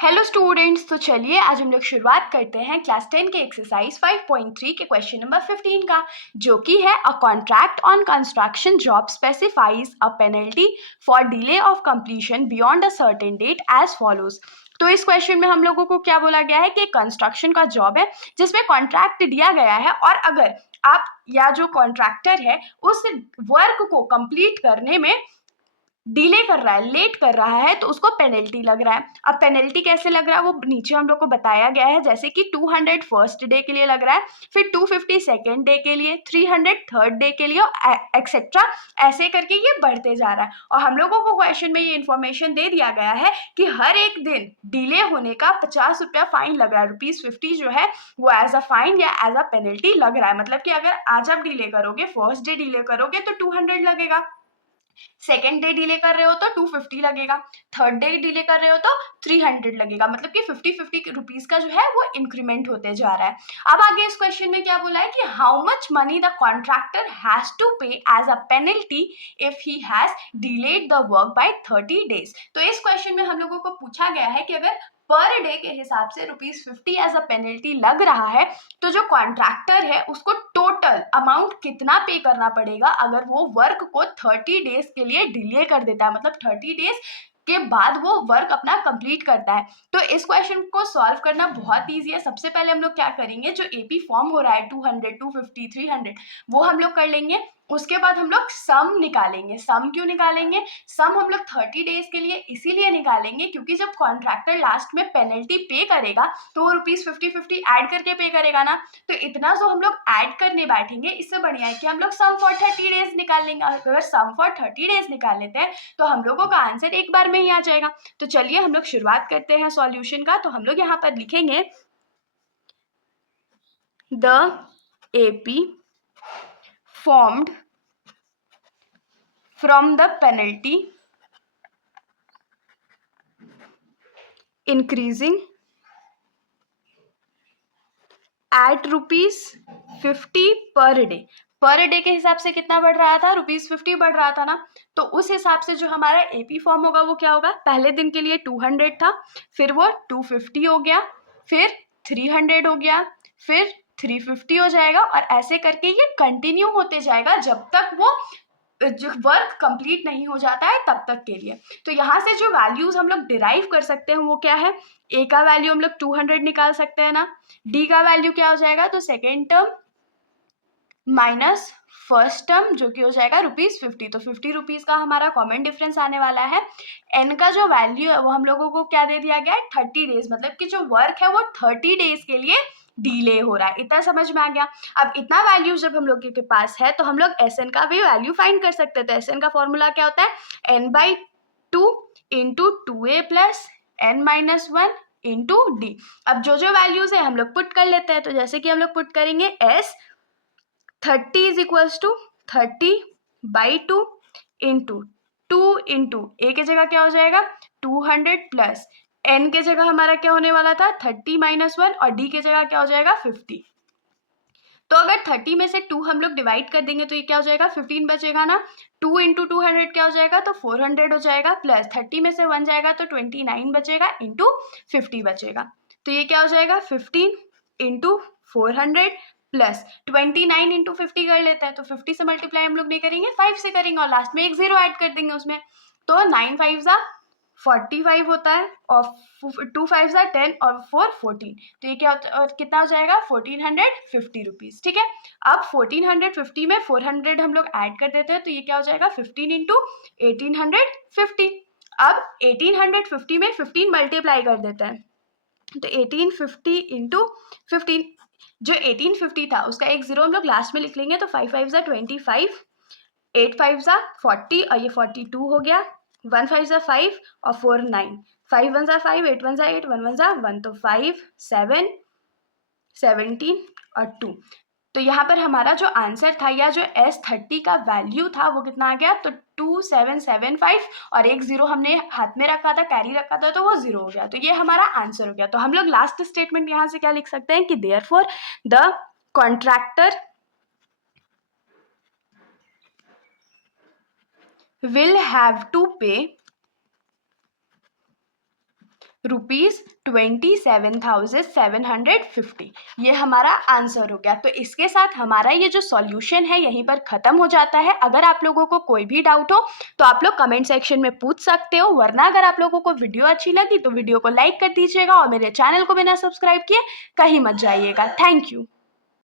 Hello students, तो चलिए आज हम लोग शुरुआत करते हैं क्लास 10 के एक्सरसाइज 5.3 के क्वेश्चन नंबर 15 का, जो कि है a contract on construction job specifies a penalty for delay of completion beyond a certain date as follows. तो इस क्वेश्चन में हम लोगों को क्या बोला गया है कि कंस्ट्रक्शन का जॉब है जिसमें कॉन्ट्रैक्ट दिया गया है, और अगर आप या जो कॉन्ट्रैक्टर है उस वर्क को कंप्लीट करने में डिले कर रहा है, लेट कर रहा है, तो उसको पेनल्टी लग रहा है। अब पेनल्टी कैसे लग रहा है वो नीचे हम लोग को बताया गया है, जैसे कि 200 फर्स्ट डे के लिए लग रहा है, फिर 250 सेकेंड डे के लिए, 300 थर्ड डे के लिए, एक्सेट्रा ऐसे करके ये बढ़ते जा रहा है। और हम लोगों को क्वेश्चन में ये इन्फॉर्मेशन दे दिया गया है कि हर एक दिन डिले होने का 50 रुपया फाइन लग रहा है। ₹50 जो है वो एज अ फाइन या एज अ पेनल्टी लग रहा है। मतलब कि अगर आज आप डिले करोगे, फर्स्ट डे डिले करोगे तो 200 लगेगा, सेकेंड डे डिले कर रहे हो तो 250 लगेगा, थर्ड डे डिले कर रहे हो तो 300 लगेगा। मतलब कि 50-50 रुपीज का जो है वो इंक्रीमेंट होते जा रहा है। अब आगे इस क्वेश्चन में क्या बोला है कि how much money the contractor has to pay as a penalty if he has delayed the work by 30 days. तो इस क्वेश्चन में हम लोगों को पूछा गया है कि अगर पर डे के हिसाब से ₹50 एज अ पेनल्टी लग रहा है, तो जो कॉन्ट्रैक्टर है उसको टोटल अमाउंट कितना पे करना पड़ेगा अगर वो वर्क को 30 डेज के लिए डिले कर देता है, मतलब 30 डेज के बाद वो वर्क अपना कंप्लीट करता है। तो इस क्वेश्चन को सॉल्व करना बहुत ईजी है। सबसे पहले हम लोग क्या करेंगे, जो एपी फॉर्म हो रहा है 200, 250, 300, वो हम लोग कर लेंगे। उसके बाद हम लोग सम निकालेंगे। सम क्यों निकालेंगे? सम हम लोग 30 डेज के लिए इसीलिए निकालेंगे क्योंकि जब कॉन्ट्रैक्टर लास्ट में पेनल्टी पे करेगा तो वो ₹50-50 ऐड करके पे करेगा ना, तो इतना जो हम लोग ऐड करने बैठेंगे, इससे बढ़िया है कि हम लोग सम फॉर 30 डेज निकाल लेंगे। अगर सम फॉर 30 डेज निकाल लेते हैं तो हम लोगों का आंसर एक बार में ही आ जाएगा। तो चलिए हम लोग शुरुआत करते हैं सॉल्यूशन का। तो हम लोग यहाँ पर लिखेंगे the AP formed from the penalty increasing at ₹50 per day. Per day के हिसाब से कितना बढ़ रहा था? ₹50 बढ़ रहा था ना, तो उस हिसाब से जो हमारा एपी फॉर्म होगा वो क्या होगा? पहले दिन के लिए 200 था, फिर वो 250 हो गया, फिर 300 हो गया, फिर 350 हो जाएगा, और ऐसे करके ये कंटिन्यू होते जाएगा जब तक वो जो वर्क कंप्लीट नहीं हो जाता है तब तक के लिए। तो यहाँ से जो वैल्यूज हम लोग डिराइव कर सकते हैं वो क्या है? ए का वैल्यू हम लोग 200 निकाल सकते हैं ना, डी का वैल्यू क्या हो जाएगा? तो second term minus first term जो कि हो जाएगा ₹50, तो ₹50 का हमारा कॉमन डिफरेंस आने वाला है। एन का जो वैल्यू है वो हम लोगों को क्या दे दिया गया है? 30 डेज, मतलब कि जो वर्क है वो 30 डेज के लिए डिले हो रहा है। इतना समझ में आ गया? अब इतना वैल्यू जब हम लोग के पास है तो हम लोग एस एन का भी वैल्यू फाइंड कर सकते हैं। तो एस एन का फॉर्मूला क्या होता है? n/2 into 2a plus n-1 into D. अब जो जो वैल्यूज है हम लोग पुट कर लेते हैं। तो जैसे कि हम लोग पुट करेंगे S 30 is equals to 30/2 into 2 into a के जगह क्या हो जाएगा? 200 प्लस एन के जगह हमारा क्या होने वाला था? 30-1, और डी के जगह क्या हो जाएगा? 50। तो अगर 30 में से 2 हम लोग डिवाइड कर देंगे तो ये क्या हो जाएगा? 15 बचेगा ना। 2 इंटू 200 क्या हो जाएगा? तो 400 हो जाएगा, प्लस 30 में से 1 जाएगा तो 29 बचेगा, इंटू 50 बचेगा। तो ये क्या हो जाएगा? 15 इंटू 400 प्लस 29 इंटू 50 कर लेते हैं। तो 50 से मल्टीप्लाई हम लोग नहीं करेंगे, 5 से करेंगे, और लास्ट में एक 0 ऐड कर देंगे उसमें। तो 9 5 45 होता है, और 2 5 10, और 4 14। तो ये क्या होता है? और कितना हो जाएगा? ₹1450। ठीक है, अब 1450 में 400 हम लोग ऐड कर देते हैं, तो ये क्या हो जाएगा? 15 इंटू 1850। अब 1850 में 15 मल्टीप्लाई कर देते हैं, तो 1850 इंटू 15, जो 1850 था उसका एक 0 हम लोग लास्ट में लिख लेंगे। तो 5 5 25, 8 5 40, और ये 42 हो गया, 1 5 5, और 4 9, 5 1 5, 8 1 8, 1 1 1, तो 5 7 17 और 2। तो यहाँ पर हमारा जो आंसर था, या जो S30 का वैल्यू था, वो कितना आ गया? तो 2775, और एक 0 हमने हाथ में रखा था, कैरी रखा था, तो वो 0 हो गया। तो ये हमारा आंसर हो गया। तो हम लोग लास्ट स्टेटमेंट यहाँ से क्या लिख सकते हैं कि therefore the contractor will have to pay ₹27,750। ये हमारा आंसर हो गया। तो इसके साथ हमारा ये जो सॉल्यूशन है यहीं पर ख़त्म हो जाता है। अगर आप लोगों को कोई भी डाउट हो तो आप लोग कमेंट सेक्शन में पूछ सकते हो, वरना अगर आप लोगों को वीडियो अच्छी लगी तो वीडियो को लाइक कर दीजिएगा और मेरे चैनल को बिना सब्सक्राइब किए कहीं मत जाइएगा। Thank you.